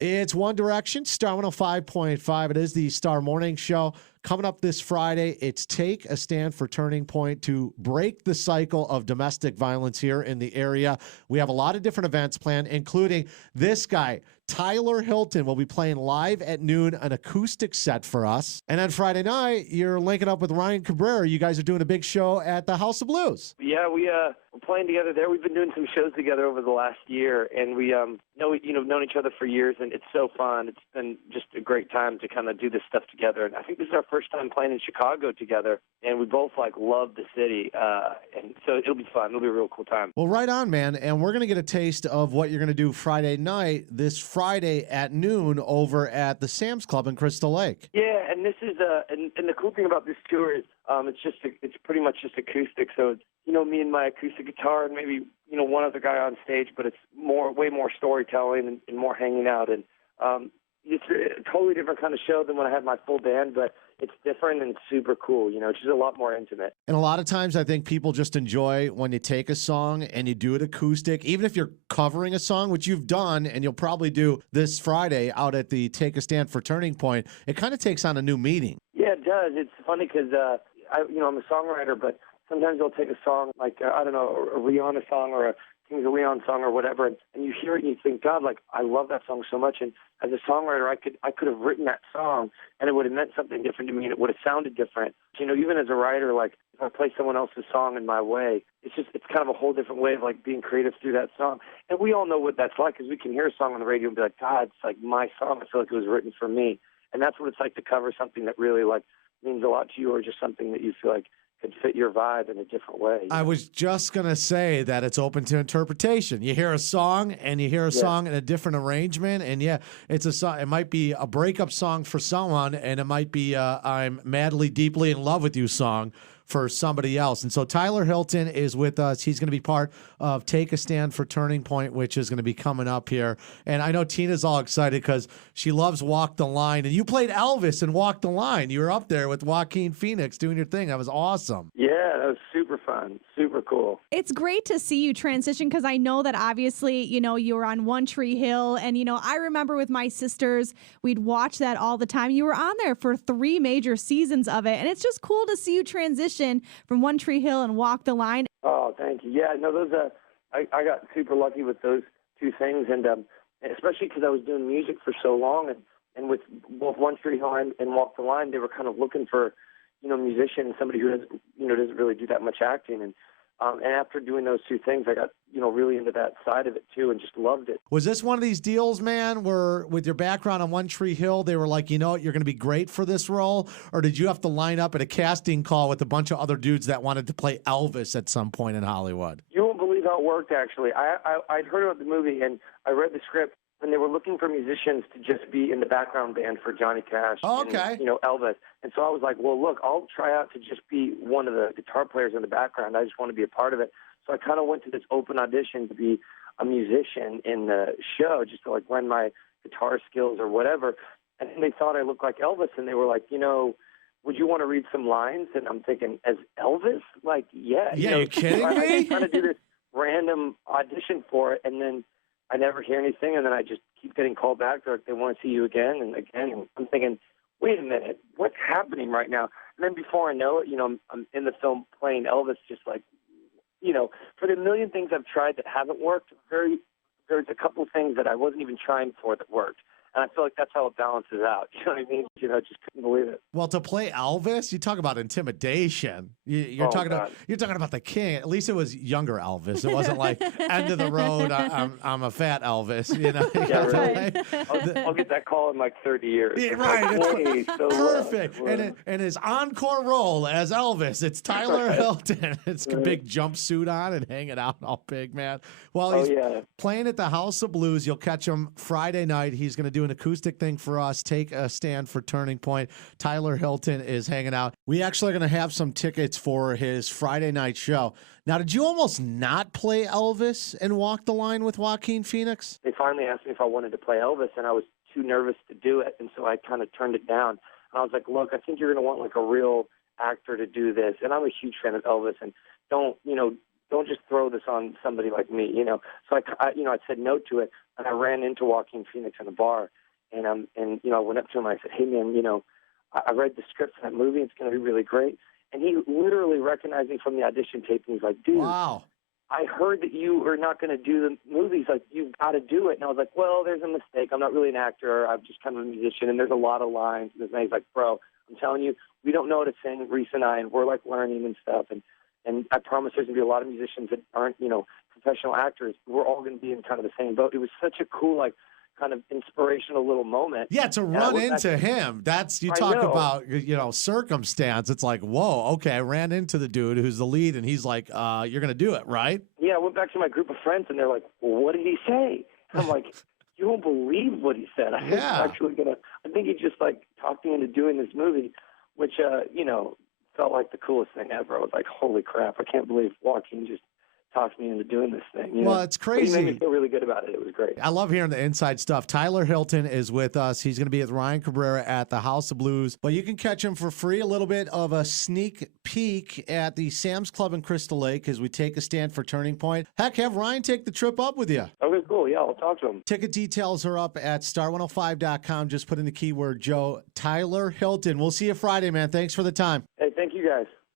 It's One Direction, Star 105.5. It is the Star Morning Show. Coming up this Friday, it's Take a Stand for Turning Point to break the cycle of domestic violence here in the area. We have a lot of different events planned, including this guy, Tyler Hilton, will be playing live at noon, an acoustic set for us. And then Friday night, you're linking up with Ryan Cabrera. You guys are doing a big show at the House of Blues. Yeah, we're playing together there. We've been doing some shows together over the last year, and we known each other for years, and it's so fun. It's been just a great time to kind of do this stuff together. And I think this is our first time playing in Chicago together, and we both love the city, and so it'll be fun. It'll be a real cool time. Well, right on, man. And we're going to get a taste of what you're going to do Friday night, this Friday at noon over at the Sam's Club in Crystal Lake. Yeah, and this is and the cool thing about this tour is it's pretty much just acoustic. So it's me and my acoustic guitar and maybe one other guy on stage, but it's way more storytelling and more hanging out. And it's a totally different kind of show than when I had my full band, but it's different and super cool. It's just a lot more intimate. And a lot of times I think people just enjoy when you take a song and you do it acoustic, even if you're covering a song, which you've done and you'll probably do this Friday out at the Take a Stand for Turning Point. It kind of takes on a new meaning. Yeah, it does. It's funny because, I'm a songwriter, but sometimes I'll take a song like, a Rihanna song or a Kings of Leon song or whatever, and you hear it and you think, God, I love that song so much. And as a songwriter, I could have written that song and it would have meant something different to me and it would have sounded different. Even as a writer, if I play someone else's song in my way, it's kind of a whole different way of being creative through that song. And we all know what that's like because we can hear a song on the radio and be like, God, it's my song. I feel like it was written for me. And that's what it's like to cover something that really means a lot to you or just something that you feel like could fit your vibe in a different way. I was just going to say that it's open to interpretation. You hear a song and you hear a song in a different arrangement. And it's a song. It might be a breakup song for someone and it might be I'm madly, deeply in love with you song for somebody else. And so Tyler Hilton is with us. He's going to be part of Take a Stand for Turning Point, which is going to be coming up here. And I know Tina's all excited because she loves Walk the Line. And you played Elvis in Walk the Line. You were up there with Joaquin Phoenix doing your thing. That was awesome. Yeah, that was super fun. Super cool. It's great to see you transition because I know that obviously, you were on One Tree Hill. And, I remember with my sisters, we'd watch that all the time. You were on there for 3 major seasons of it. And it's just cool to see you transition from One Tree Hill and Walk the Line. Oh, thank you. Yeah, no, those I got super lucky with those 2 things, and especially because I was doing music for so long, and with both One Tree Hill and Walk the Line, they were kind of looking for musician, somebody who doesn't really do that much acting, and after doing those 2 things, I got really into that side of it too, and just loved it. Was this one of these deals, man, where with your background on One Tree Hill, they were like, you're going to be great for this role? Or did you have to line up at a casting call with a bunch of other dudes that wanted to play Elvis at some point in Hollywood? You won't believe how it worked, actually. I'd heard about the movie, and I read the script, and they were looking for musicians to just be in the background band for Johnny Cash and Elvis. And so I was like, well, look, I'll try out to just be one of the guitar players in the background. I just want to be a part of it. So I kind of went to this open audition to be a musician in the show, just to lend my guitar skills or whatever. And they thought I looked like Elvis, and they were like, would you want to read some lines? And I'm thinking, as Elvis? Yeah. Yeah, you're kidding me? I kind of do this random audition for it, and then I never hear anything, and then I just keep getting called back. They're like, they want to see you again and again. And I'm thinking, wait a minute, what's happening right now? And then before I know it, I'm in the film playing Elvis, just for the million things I've tried that haven't worked, there's a couple things that I wasn't even trying for that worked. And I feel like that's how it balances out. You know what I mean? Just couldn't believe it. Well, to play Elvis, you talk about intimidation. You're talking about the king. At least it was younger Elvis. It wasn't like end of the road. I'm a fat Elvis. Yeah, right. I'll get that call in 30 years. Yeah, right. It's so perfect. And his encore role as Elvis, it's Tyler Hilton. It's a big jumpsuit on and hanging out all big, man. Well, he's playing at the House of Blues. You'll catch him Friday night. He's going to do an acoustic thing for us. Take a Stand for Turning Point. Tyler Hilton is hanging out. We actually are going to have some tickets for his Friday night show. Now, did you almost not play Elvis and Walk the Line with Joaquin Phoenix? They finally asked me if I wanted to play Elvis, and I was too nervous to do it, and so I kind of turned it down. And I was like, look, I think you're going to want a real actor to do this, and I'm a huge fan of Elvis, and don't don't just throw this on somebody like me, you know. So I said no to it, and I ran into Joaquin Phoenix in a bar, and I went up to him and I said, hey man, I read the script for that movie. It's going to be really great. And he literally recognized me from the audition tape, and he's like, dude, Wow. I heard that you are not going to do the movies. Like, you've got to do it. And I was like, well, there's a mistake. I'm not really an actor. I'm just kind of a musician, and there's a lot of lines. And he's like, bro, I'm telling you, we don't know how to sing, Reese and I, and we're, like, learning and stuff. And I promise there's going to be a lot of musicians that aren't, professional actors. We're all going to be in kind of the same boat. It was such a cool, like, kind of inspirational little moment. Yeah, to run into him. That's, you talk about, circumstance. It's like, whoa, okay, I ran into the dude who's the lead, and he's like, you're going to do it, right? Yeah, I went back to my group of friends, and they're like, well, what did he say? I'm like, you won't believe what he said. I think he just, like, talked me into doing this movie, which, felt like the coolest thing ever. I was like, holy crap, I can't believe Joaquin just talked me into doing this thing. Well, it's crazy. But he made me feel really good about it. It was great. I love hearing the inside stuff. Tyler Hilton is with us. He's going to be with Ryan Cabrera at the House of Blues. But you can catch him for free, a little bit of a sneak peek at the Sam's Club in Crystal Lake as we take a stand for Turning Point. Heck, have Ryan take the trip up with you. Okay, cool. Yeah, I'll talk to him. Ticket details are up at star105.com. Just put in the keyword Joe. Tyler Hilton. We'll see you Friday, man. Thanks for the time. Hey, thank you guys.